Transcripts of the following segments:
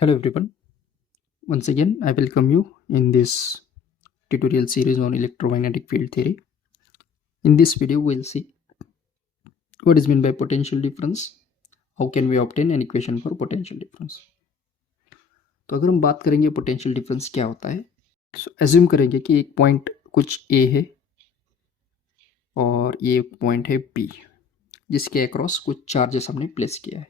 Hello everyone. Once again, I welcome you in this tutorial series on electromagnetic field theory. In this video, we'll see what is meant by potential difference. How can we obtain an equation for potential difference? तो अगर हम बात करेंगे potential difference क्या होता है, तो assume करेंगे कि एक पॉइंट कुछ ए है और ये पॉइंट है बी, जिसके अक्रॉस कुछ चार्जेस हमने प्लेस किया है.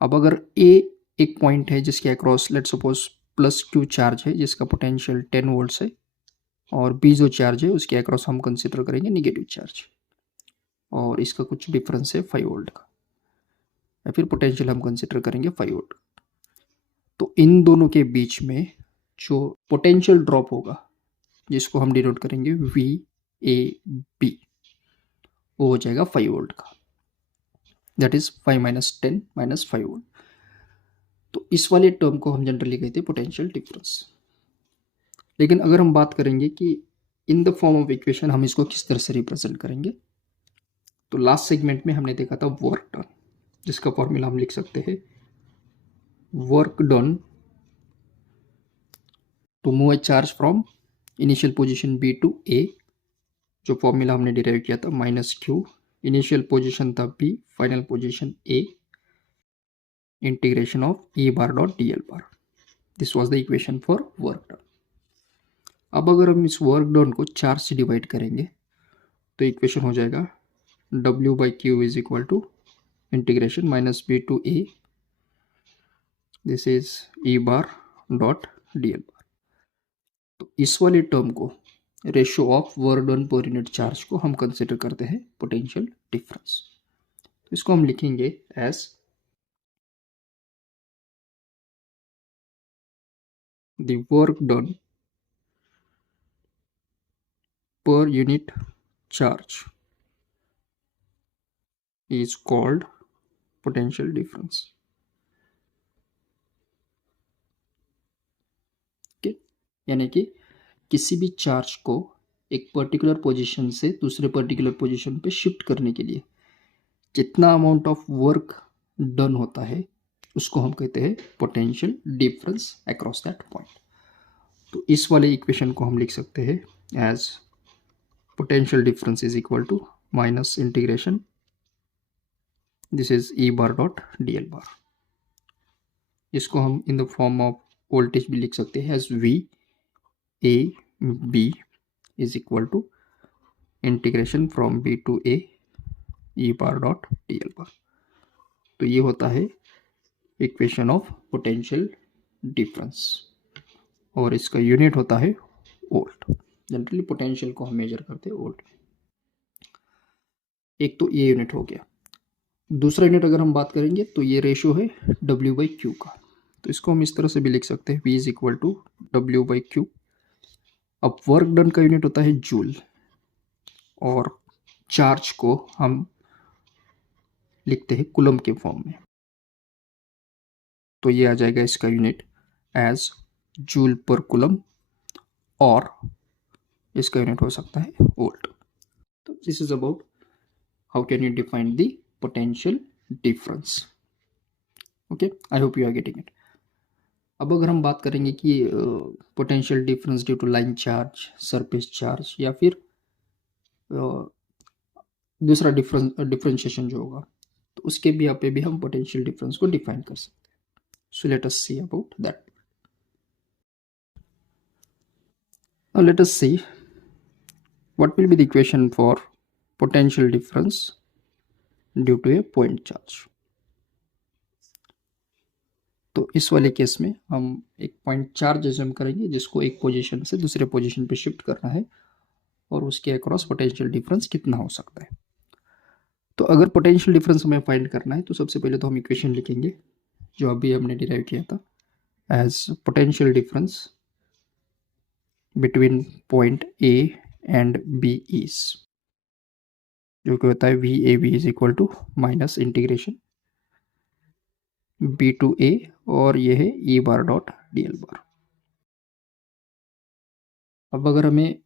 अब अगर ए एक पॉइंट है जिसके across let's suppose plus Q charge है जिसका पोटेंशियल 10 वोल्ट्स है, और बी जो चार्ज है उसके अक्रॉस हम कंसिडर करेंगे निगेटिव चार्ज, और इसका कुछ डिफरेंस है 5 वोल्ट का, या फिर पोटेंशियल हम कंसिडर करेंगे 5 वोल्ट. तो इन दोनों के बीच में जो पोटेंशियल ड्रॉप होगा जिसको हम डिनोट करेंगे वी ए बी, वो हो जाएगा 5 वोल्ट का. That is 5 minus 10 minus 5 volt. तो इस वाले टर्म को हम जनरली कहते हैं पोटेंशियल डिफरेंस. लेकिन अगर हम बात करेंगे कि इन द फॉर्म ऑफ इक्वेशन हम इसको किस तरह से रिप्रेजेंट करेंगे, तो लास्ट सेगमेंट में हमने देखा था वर्क डन, जिसका फॉर्मूला हम लिख सकते हैं work done to move a charge from initial position B to A. जो फॉर्मूला हमने डिराइव किया था माइनस क्यू, इनिशियल पोजीशन था B, final position A, integration of E bar dot D L bar. This was the equation for work done. अब अगर हम इस work done को चार्ज से डिवाइड करेंगे तो इक्वेशन हो जाएगा W by Q is equal to integration minus B to A. This is E bar dot DL bar. तो इस वाले टर्म को, ratio of work done per unit charge को हम कंसिडर करते हैं पोटेंशियल डिफरेंस. इसको हम लिखेंगे as the work done per unit charge is called potential difference. okay? यानी कि किसी भी चार्ज को एक पर्टिकुलर पोजीशन से दूसरे पर्टिकुलर पोजीशन पे शिफ्ट करने के लिए जितना अमाउंट ऑफ वर्क डन होता है उसको हम कहते हैं potential difference across that point. तो इस वाले इक्वेशन को हम लिख सकते हैं as potential difference is equal to minus integration, this is E bar dot D L bar. इसको हम in the form of voltage भी लिख सकते हैं as V A B is equal to integration from B to A E bar dot D L bar. तो ये होता है इक्वेशन ऑफ पोटेंशियल डिफरेंस, और इसका यूनिट होता है वोल्ट. जनरली पोटेंशियल को हम मेजर करते हैं वोल्ट. एक तो ये यूनिट हो गया. दूसरा यूनिट अगर हम बात करेंगे तो ये रेशियो है W बाई क्यू का. तो इसको हम इस तरह से भी लिख सकते हैं V is equal to W by Q. अब वर्क डन का यूनिट होता है जूल, और चार्ज को हम लिखते हैं कूलम के फॉर्म में. तो ये आ जाएगा इसका unit as joule per coulomb, और इसका यूनिट हो सकता है वोल्ट. तो this is about how can you define the potential difference. Okay, I hope you are getting it. अब अगर हम बात करेंगे कि potential difference due to line charge, surface charge, या फिर दूसरा डिफरेंशिएशन जो होगा, तो उसके भी यहाँ पे भी हम पोटेंशियल डिफरेंस को डिफाइन कर सकते हैं. So let us see about that. Now let us see what will be the equation for potential difference due to a point charge. तो इस वाले केस में हम एक पॉइंट चार्ज एज्यूम करेंगे जिसको एक पोजीशन से दूसरे पोजीशन पे शिफ्ट करना है, और उसके अक्रॉस पोटेंशियल डिफरेंस कितना हो सकता है. तो अगर पोटेंशियल डिफरेंस हमें फाइंड करना है तो सबसे पहले तो हम इक्वेशन लिखेंगे जो अभी हमने डिराइव किया था as potential difference between point A and B is, जो कि होता है V A B is equal to minus integration B to A, और ये है E bar dot D L bar. अब अगर हमें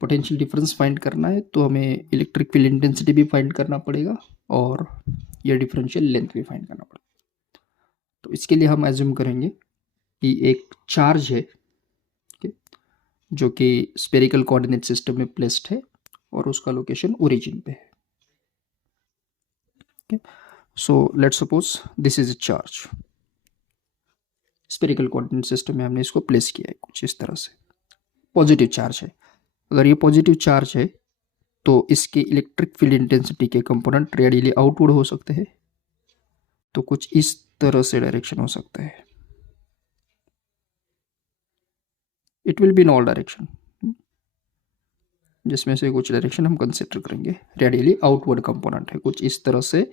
पोटेंशियल डिफरेंस फाइंड करना है तो हमें इलेक्ट्रिक फील्ड इंटेंसिटी भी फाइंड करना पड़ेगा, और ये डिफरेंशियल लेंथ भी फाइंड करना पड़ेगा. तो इसके लिए हम एज्यूम करेंगे कि एक चार्ज है जो कि स्पेरिकल कोऑर्डिनेट सिस्टम में प्लेस्ड है और उसका लोकेशन ओरिजिन पे है। So let's suppose this is a charge, spherical coordinate system में हमने इसको प्लेस किया है कुछ इस तरह से, पॉजिटिव चार्ज है। अगर ये पॉजिटिव चार्ज है तो इसके इलेक्ट्रिक फील्ड इंटेंसिटी के कंपोनेंट रेडियली आउटवर्ड हो सकते हैं, तो कुछ इस तरह से डायरेक्शन हो सकता है, it will be in all direction, जिसमें से कुछ डायरेक्शन हम कंसिडर करेंगे रेडियली आउटवर्ड कंपोनेंट है, कुछ इस तरह से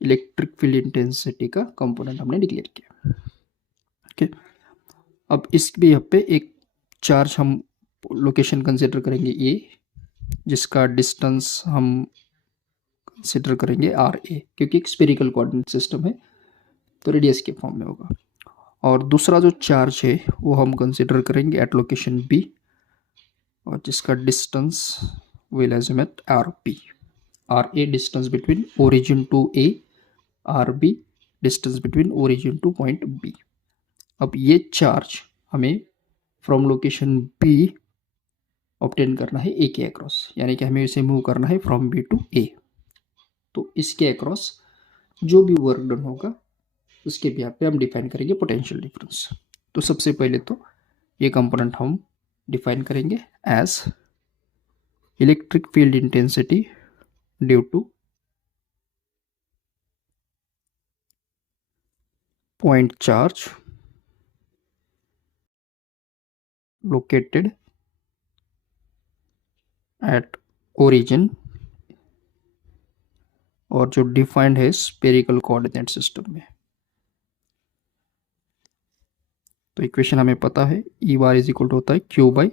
इलेक्ट्रिक फील्ड इंटेंसिटी का कंपोनेंट हमने डिक्लेयर किया। ओके, अब इस भी यहाँ पे एक चार्ज हम लोकेशन कंसिडर करेंगे ए, जिसका डिस्टेंस हम कंसिडर करेंगे आर ए, क्योंकि एक स्पेरिकल कोऑर्डिनेट सिस्टम है तो रेडियस के फॉर्म में होगा। और दूसरा जो चार्ज है वो हम कंसिडर करेंगे एट लोकेशन बी, और जिसका distance will assume at R B, R A distance between origin to A, R B distance between origin to point B. अब ये चार्ज हमें फ्रॉम लोकेशन बी ऑब्टेन करना है ए के अक्रॉस, यानी कि हमें इसे मूव करना है फ्रॉम बी टू ए। तो इसके अक्रॉस जो भी वर्क डन होगा उसके भी पे हम डिफाइन करेंगे पोटेंशियल डिफरेंस। तो सबसे पहले तो ये कंपोनेंट हम डिफाइन करेंगे as electric field intensity due to point charge located at origin, और जो डिफाइंड है स्पेरिकल कोऑर्डिनेट सिस्टम में। तो इक्वेशन हमें पता है E bar is equal to होता है Q by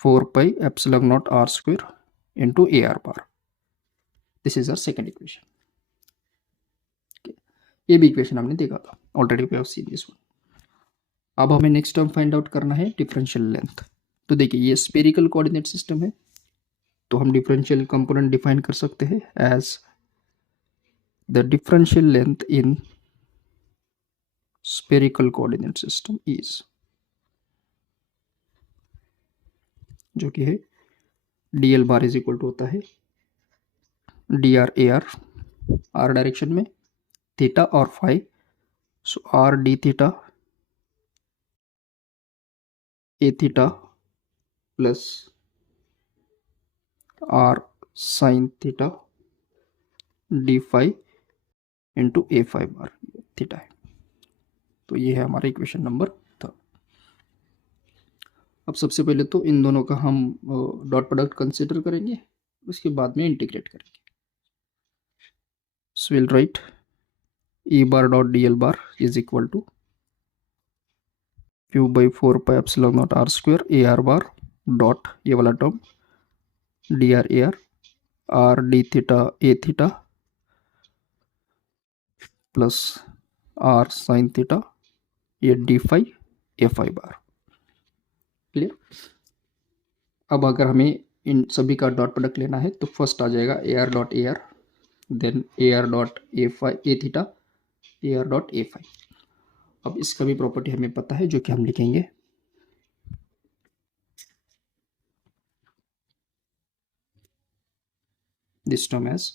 4 pi epsilon naught R square into A R bar. This is our second equation. ये भी इक्वेशन हमने देखा था already, we have seen this one. अब हमें नेक्स्ट टर्म फाइंड आउट करना है डिफरेंशियल लेंथ। तो देखिए ये स्पेरिकल कोऑर्डिनेट सिस्टम है, तो हम डिफरेंशियल कंपोनेंट डिफाइन कर सकते हैं as the differential length in spherical coordinate system is, जो कि है D L bar is equal to होता है D R A R, R direction में थीटा और phi, so R D theta A theta plus R sine theta D phi into A phi bar theta है। तो ये है हमारा equation number 3। अब सबसे पहले तो इन दोनों का हम डॉट प्रोडक्ट कंसिडर करेंगे, उसके बाद में इंटीग्रेट करेंगे। So will write E bar dot D L bar is equal to Q by 4 pi epsilon naught R square A R bar dot ये वाला term D R A R D theta A theta plus R sine theta ये D phi A phi bar. Clear. अब अगर हमें इन सभी का dot product लेना है तो फर्स्ट आ जाएगा A R dot A R, then A R dot A phi A theta, A R dot A phi. अब इसका भी प्रॉपर्टी हमें पता है, जो कि हम लिखेंगे this term as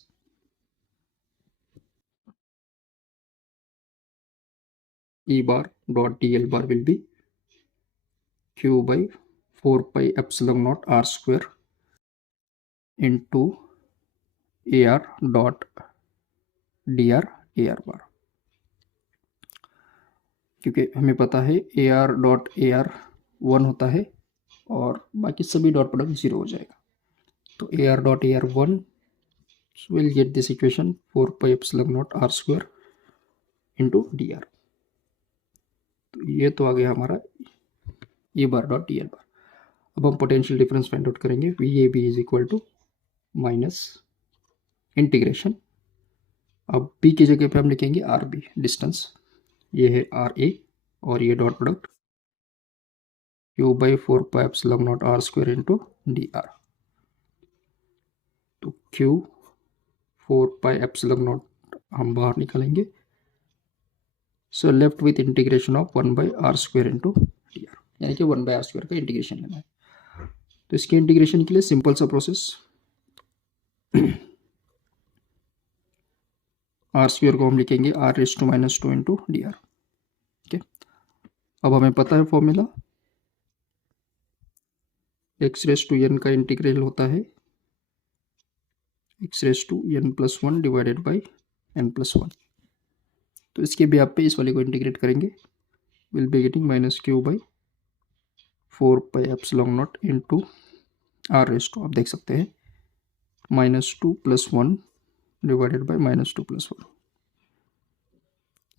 E bar dot D L bar will be Q by 4 pi epsilon naught R square into A R dot D R A R bar. क्योंकि हमें पता है A R dot A R 1 होता है और बाकी सभी dot product 0 हो जाएगा। तो ए R dot A R 1, so we'll get this equation 4 pi epsilon naught r square into dr। तो ये तो आ गया हमारा A bar dot D L bar. अब हम पोटेंशियल डिफरेंस फाइंड आउट करेंगे, V A B is equal to minus integration, अब बी की जगह पे हम लिखेंगे आर बी डिस्टेंस, ये है आर ए और ये dot product Q by 4 pi epsilon naught R square into D R. तो क्यू 4 पाई एप्सिलॉन नॉट हम बाहर निकालेंगे so left with integration of 1/r² into D R, यानी कि 1/r² का इंटीग्रेशन लेना है। तो इसके इंटीग्रेशन के लिए सिंपल सा प्रोसेस, r² को हम लिखेंगे r⁻² इंटू डी आर। ठीक है, अब हमें पता है फॉर्मूला, x⁻n का इंटीग्रल होता है x⁻n+1 डिवाइडेड बाई n+1। तो इसके भी आप पे इस वाले को इंटीग्रेट करेंगे, will be getting -q/4πε0 into r⁻, आप देख सकते हैं -2 + 1 divided by -2 + 1।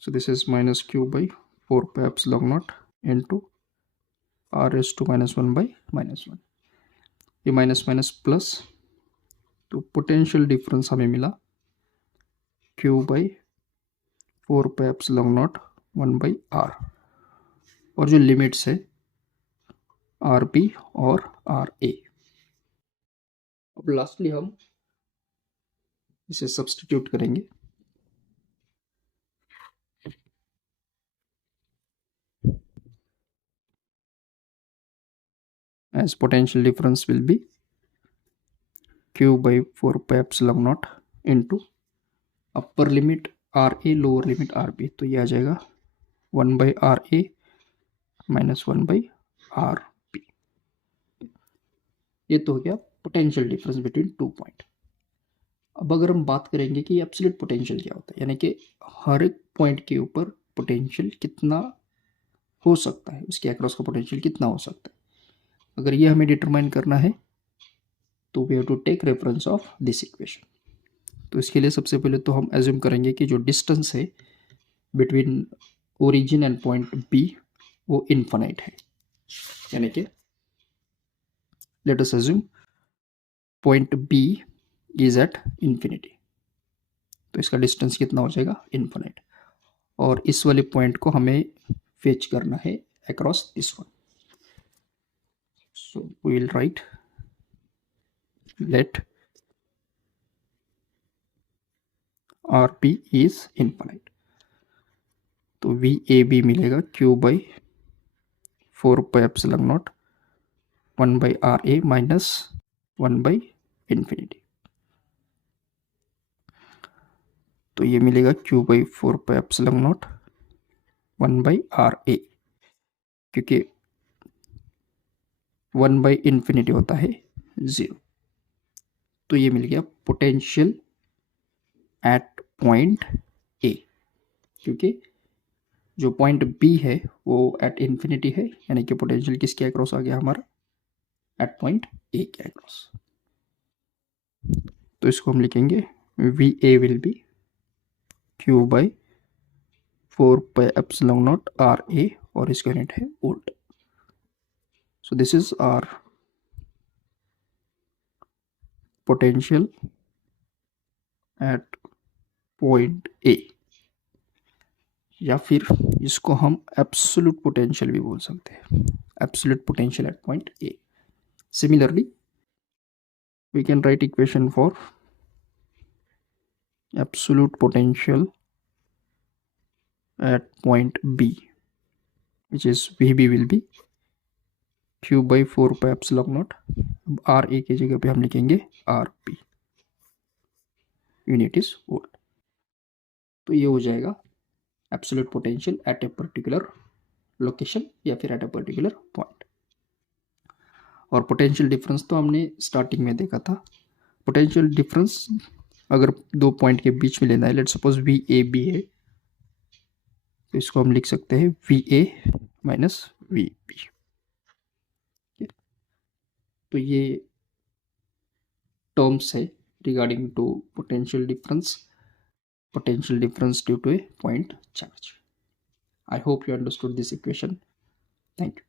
So this is -q/4πε0 into r⁻1/-1। ये माइनस माइनस प्लस, तो पोटेंशियल डिफरेंस हमें मिला q/4πε0 1/r, और जो लिमिट्स है RB और RA। अब लास्टली हम इसे सब्स्टिट्यूट करेंगे, as potential difference will be q/4πε0 into upper limit RA lower limit RB, तो ये आ जाएगा 1/RA माइनस 1/RB। ये तो हो गया पोटेंशियल डिफरेंस बिटवीन 2 पॉइंट। अब अगर हम बात करेंगे कि एब्सोल्यूट पोटेंशियल क्या होता है, यानी कि हर एक पॉइंट के ऊपर पोटेंशियल कितना हो सकता है, उसके अक्रॉस का पोटेंशियल कितना हो सकता है, अगर ये हमें डिटरमाइन करना है तो we have to take reference of this equation. तो इसके लिए सबसे पहले तो हम एज्यूम करेंगे कि जो डिस्टेंस है between origin and point B वो इनफाइनाइट है, यानी कि let us assume point B is at infinity, तो इसका डिस्टेंस कितना हो जाएगा, इनफाइनाइट। और इस वाले पॉइंट को हमें फेच करना है across this one. So we will write let RP is infinite, तो VAB मिलेगा q/4πε0 1/RA माइनस 1/∞। तो ये मिलेगा q/4πε0 1/RA, क्योंकि 1/∞ होता है 0। तो ये मिल गया पोटेंशियल एट पॉइंट ए, क्योंकि जो पॉइंट बी है वो एट इंफिनिटी है, यानी कि पोटेंशियल किसके अक्रॉस आ गया हमारा, एट पॉइंट ए के अक्रॉस। तो इसको हम लिखेंगे VA will be q/4πε0 RA, और इसका यूनिट है volt. So this is our potential at point A, या फिर इसको हम एब्सोल्यूट पोटेंशियल भी बोल सकते हैं, absolute potential at point A। Similarly, we can write equation for absolute potential at point B, which is VB will be q/4πε0, RA की जगह पे हम लिखेंगे RP, यूनिट इज वोल्ट। तो ये हो जाएगा absolute potential at a particular location या फिर एट ए पर्टिकुलर पॉइंट। और पोटेंशियल डिफरेंस तो हमने स्टार्टिंग में देखा था। पोटेंशियल डिफरेंस अगर दो पॉइंट के बीच में लेना है, लेट सपोज VAB है, तो इसको हम लिख सकते हैं VA माइनस VB। तो ये टर्म्स है regarding to potential difference due to a point charge. I hope you understood this equation. Thank you.